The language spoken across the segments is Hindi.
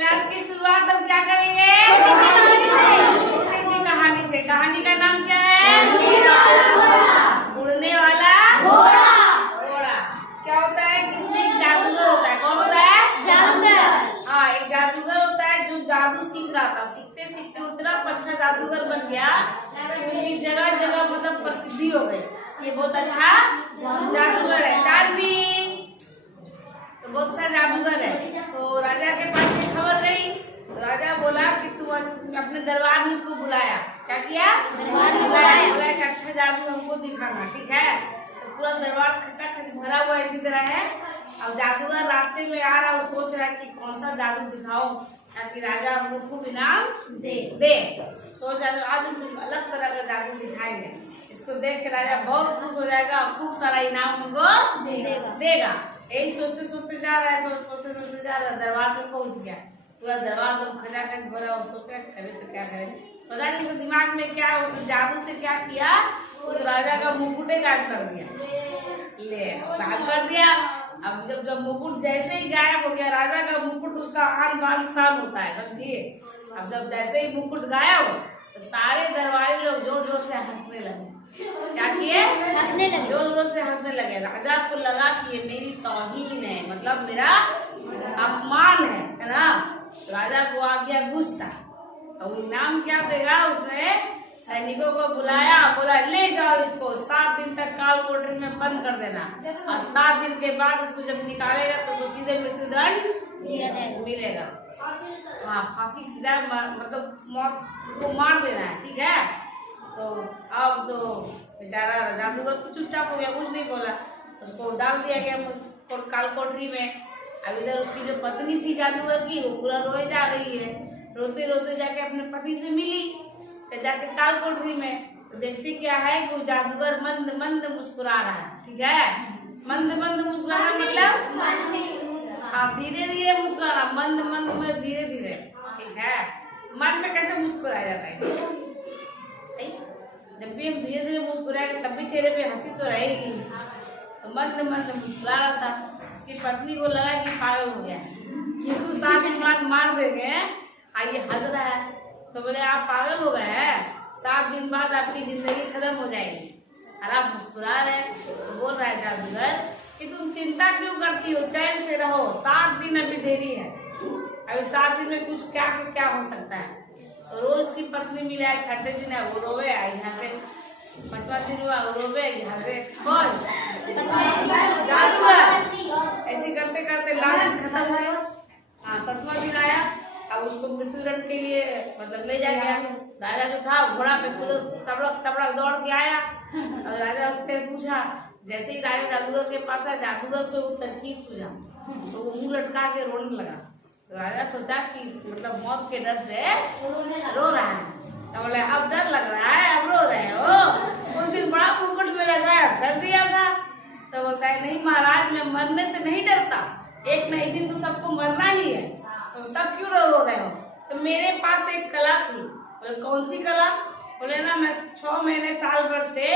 क्लास की शुरुआत हम क्या करेंगे? छोटी सी कहानी से। कहानी का नाम क्या है? उड़ने वाला घोड़ा। क्या होता है? किसमें एक जादूगर होता है। कौन होता है? जादूगर। हाँ, एक जादूगर होता है जो जादू सीख रहा था। सीखते सीखते उतना अच्छा जादूगर बन गया कि उसकी जगह जगह मतलब प्रसिद्धि हो गई। ये बहुत अच्छा जादूगर है। चांदनी तो बहुत अच्छा जादूगर है। तो राजा के पास ये खबर गई। तो राजा बोला कि तू अपने दरबार में उसको बुलाया। क्या किया? बुलाया कि अच्छा जादू हमको दिखाना। ठीक है। तो पूरा दरबार खचाखच भरा हुआ इसी तरह है। अब जादूगर रास्ते में आ रहा है। वो सोच रहा है कि कौन सा जादू दिखाऊं ताकि राजा हमको खूब इनाम दे। सोच रहा है आज हम अलग तरह का जादू दिखाएंगे। इसको देख के राजा बहुत खुश हो जाएगा और खूब सारा इनाम हमको देगा। यही सोचते सोचते जा रहा है। सोचते सोचते जा रहा है। दरबार पे पहुंच गया। पूरा दरबार एकदम खचाखच भरा। और सोच रहा है करे तो क्या करे। पता नहीं तो दिमाग में क्या हो, जादू से क्या किया, उस राजा का मुकुटे गायब कर दिया। ले गायब कर दिया। अब जब मुकुट जैसे ही गायब हो गया, राजा का मुकुट उसका आन बान शान होता है, समझिए। अब जब जैसे ही मुकुट गायब तो सारे दरबारी लोग जोर जोर से हंसने लगे। क्या किए? हंसने लगे। जोर जोर से हंसने लगे। राजा को लगा कि ये मेरी तौहीन है, मतलब मेरा अपमान है ना। राजा को आ गया गुस्सा। और इनाम क्या देगा? उसने सैनिकों को बुलाया। बोला ले जाओ इसको 7 दिन तक काल कोठरी में बंद कर देना। और 7 दिन के बाद उसको जब निकालेगा तो वो सीधे मृत्युदंड मिलेगा। हाँ, फांसी सीधा मतलब मौत को मार देना है। ठीक है। तो अब तो बेचारा जादूगर तो चुपचाप हो गया, कुछ नहीं बोला। उसको डाल दिया गया काल कोठरी में। अब इधर उसकी जो पत्नी थी जादूगर की, वो पूरा रोए जा रही है। रोते रोते जाके अपने पति से मिली। तो जाके काल कोठरी में तो देखती क्या है कि वो जादूगर मंद मंद मुस्कुरा रहा है। ठीक है। मंद मंद मुस्कुराना मतलब हाँ, धीरे धीरे मुस्कुराना। मंद मंद में धीरे धीरे। ठीक है। मन में कैसे मुस्कुराया जाता है? जब भी हम धीरे धीरे मुस्कुराएंगे तब भी चेहरे पे हंसी तो रहेगी। तो मंद मंद मुस्कुरा रहा था। उसकी पत्नी को लगा कि पागल हो गया, इसको 7 दिन बाद मार देंगे। ये हंस रहा है। तो बोले आप पागल हो गए हैं, 7 दिन बाद आपकी जिंदगी खत्म हो जाएगी और आप मुस्कुरा रहे। तो बोल रहा है जादूगर कि तुम चिंता क्यों करती हो, चैन से रहो। 7 दिन अभी देरी है। अभी 7 दिन में कुछ क्या हो सकता है। तो रोज की पत्नी मिला है। 6ठे दिन है वो रोवे, यहाँ से 5वां दिन हुआ वो रोवे, यहाँ से कौन? जादूगर। ऐसे करते करते लास्ट दिन खत्म हुआ। हाँ, 7वां दिन आया। अब उसको मृत्युदंड के लिए मतलब ले जा गया। राजा जो था घोड़ा पे तबड़क तबड़क दौड़ के आया। और राजा उससे पूछा, जैसे ही राजा जादूगर के पास आया, जादूगर को वो तरकीब सूझा तो वो मुंह लटका के रोने लगा। तो राजा सोचा कि मतलब मौत के डर से रो रहा है। तो बोले अब डर लग रहा है, अब रो रहे हो? उस दिन बड़ा मुकुट में लगाया, डर दिया था। तो बोलता है नहीं महाराज, मैं मरने से नहीं डरता, एक न एक दिन तो सबको मरना ही है। तो तब क्यों रो रहे हो? तो मेरे पास एक कला थी। बोले कौन सी कला? बोले ना मैं 6 महीने साल भर से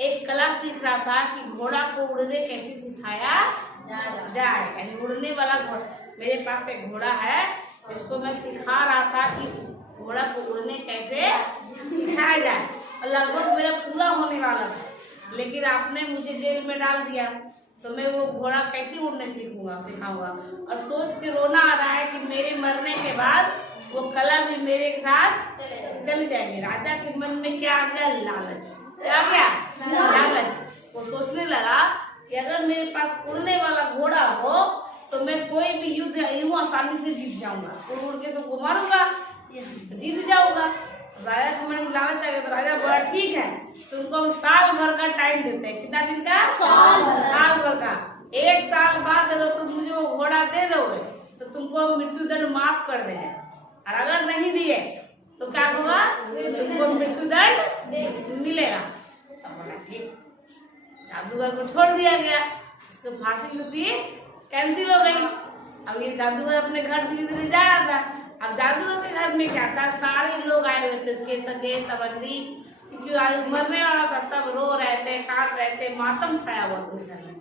एक कला सीख रहा था कि घोड़ा को उड़ने कैसे सिखाया जाए। यानी उड़ने वाला घोड़ा, मेरे पास एक घोड़ा है, इसको मैं सिखा रहा था कि घोड़ा को उड़ने कैसे सिखाया जाए। और लगभग मेरा पूरा होने वाला था, लेकिन आपने मुझे जेल में डाल दिया। तो मैं वो घोड़ा कैसे उड़ने सिखाऊंगा। और सोच के रोना आ रहा है कि मेरे मरने के बाद वो कला भी मेरे साथ चली जाएगी। राजा के मन में क्या आ गया? लालच। क्या आ गया? लालच। वो सोचने लगा कि अगर मेरे पास उड़ने वाला घोड़ा हो तो मैं कोई भी युद्ध यूं आसानी से जीत जाऊंगा। उड़ उड़ के सबको मारूंगा, जीत जाऊंगा। राजा को मन में लालच आ गया। तो राजा बोला ठीक है, तुमको साल भर का टाइम देते हैं। कितना दिन का? साल भर का। 1 साल बाद अगर तुम मुझे वो घोड़ा दे दोगे तो तुमको मृत्युदंड माफ कर देंगे। और अगर नहीं दिए तो क्या होगा? तुमको मृत्युदंड मिलेगा। तो बोला ठीक। जादूगर को छोड़ दिया गया। उसको फांसी जो थी कैंसिल हो गई। अब ये जादूगर अपने घर धीरे धीरे जा रहा था। अब जादूगर के घर में क्या था? सारे लोग आए हुए थे, उसके सगे संबंधी, क्योंकि आज मरने वाला था। सब रो रहे थे, काट रहे थे, मातम छाया हुआ था घर में।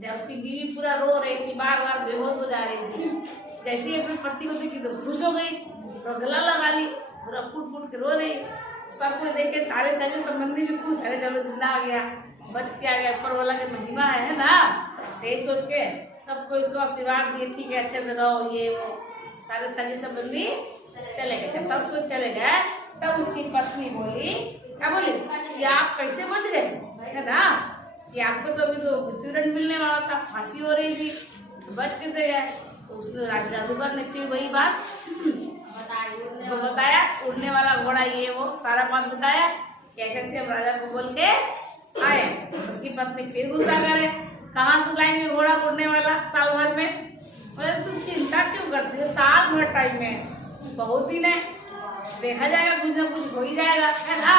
जब उसकी बीवी पूरा रो रही थी, बार बार बेहोश हो जा रही थी। जैसे ही अपने पति को देखी तो खुश हो गई और गला लगा ली, पूरा फूट फूट के रो रही। सबको देख के सारे सगे संबंधी भी खुश, अरे चलो जिंदा आ गया, बच के आ गया, ऊपर वाला की महिमा है ना। यही सोच के सबको इसको आशीर्वाद दिए, ठीक है अच्छे से रहो, ये वो। सारे सगे संबंधी चले गए, सब कुछ चले गए। तब उसकी पत्नी बोली, क्या बोली कि आप कैसे बच गए, है ना, कि आपको तो अभी तो मृत्युदंड मिलने वाला था, फांसी हो रही थी, तो बच कैसे गए। तो उसने जादूगर ने फिर वही बात तो बताया, उड़ने वाला घोड़ा ये वो सारा बात बताया, क्या कैसे हम राजा को बोल के आए। उसकी पत्नी फिर गुस्सा करे, कहाँ से लाएंगे घोड़ा उड़ने वाला साल भर में, बोले तुम चिंता क्यों करती हो, साल भर टाइम में बहुत दिन है, देखा जाएगा, कुछ ना कुछ हो ही जाएगा, है ना।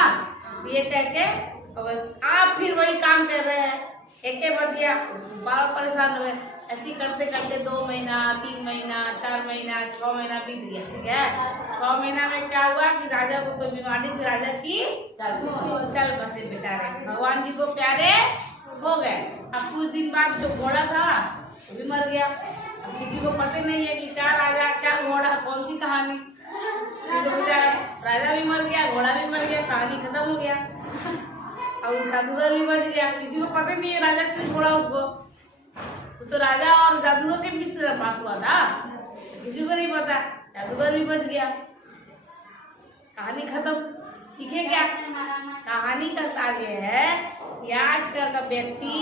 ये कह के आप फिर वही काम कर रहे हैं, एक बतिया बार परेशान हुए। ऐसी करते करते 2 महीना 3 महीना 4 महीना 6 महीना बीत गया, ठीक है। 6 महीना में क्या हुआ कि राजा को कोई बीमारी से राजा की चल बसे बेचारे, भगवान जी को प्यारे हो गए। अब कुछ दिन बाद जो घोड़ा था वो भी मर गया। अब किसी को पता नहीं है कि क्या राजा क्या घोड़ा, कौन सी कहानी। तो बेचारा राजा भी मर गया, घोड़ा भी मर गया, कहानी खत्म हो गया। और जादूगर भी बच गया, किसी को पता नहीं है राजा क्यों छोड़ा उसको। तो राजा और जादूगर के बीच बात हुआ था, किसी को नहीं पता, जादूगर भी बच गया, कहानी खत्म। सीखे क्या कहानी का सार ये है कि आजकल का व्यक्ति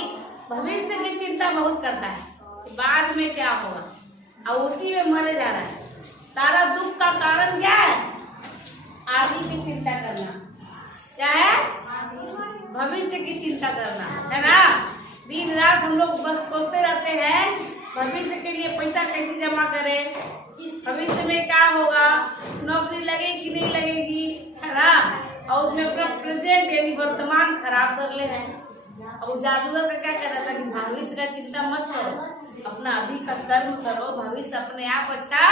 भविष्य की चिंता बहुत करता है कि बाद में क्या होगा, और उसी में मरे जा रहा है। सारा दुख का कारण क्या है, आगे की चिंता करना, क्या है, भविष्य की चिंता करना, है ना। दिन रात हम लोग बस सोचते रहते हैं भविष्य के लिए पैसा कैसे जमा करें, भविष्य में क्या होगा, नौकरी लगेगी कि नहीं लगेगी, है ना। और उसमें अपना प्रेजेंट यानी वर्तमान खराब कर ले हैं। और जादूगर का क्या कहना था कि भविष्य का चिंता मत करो, अपना अभी का कर्म करो, भविष्य अपने आप अच्छा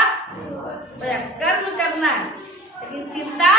कर्म करना है, लेकिन चिंता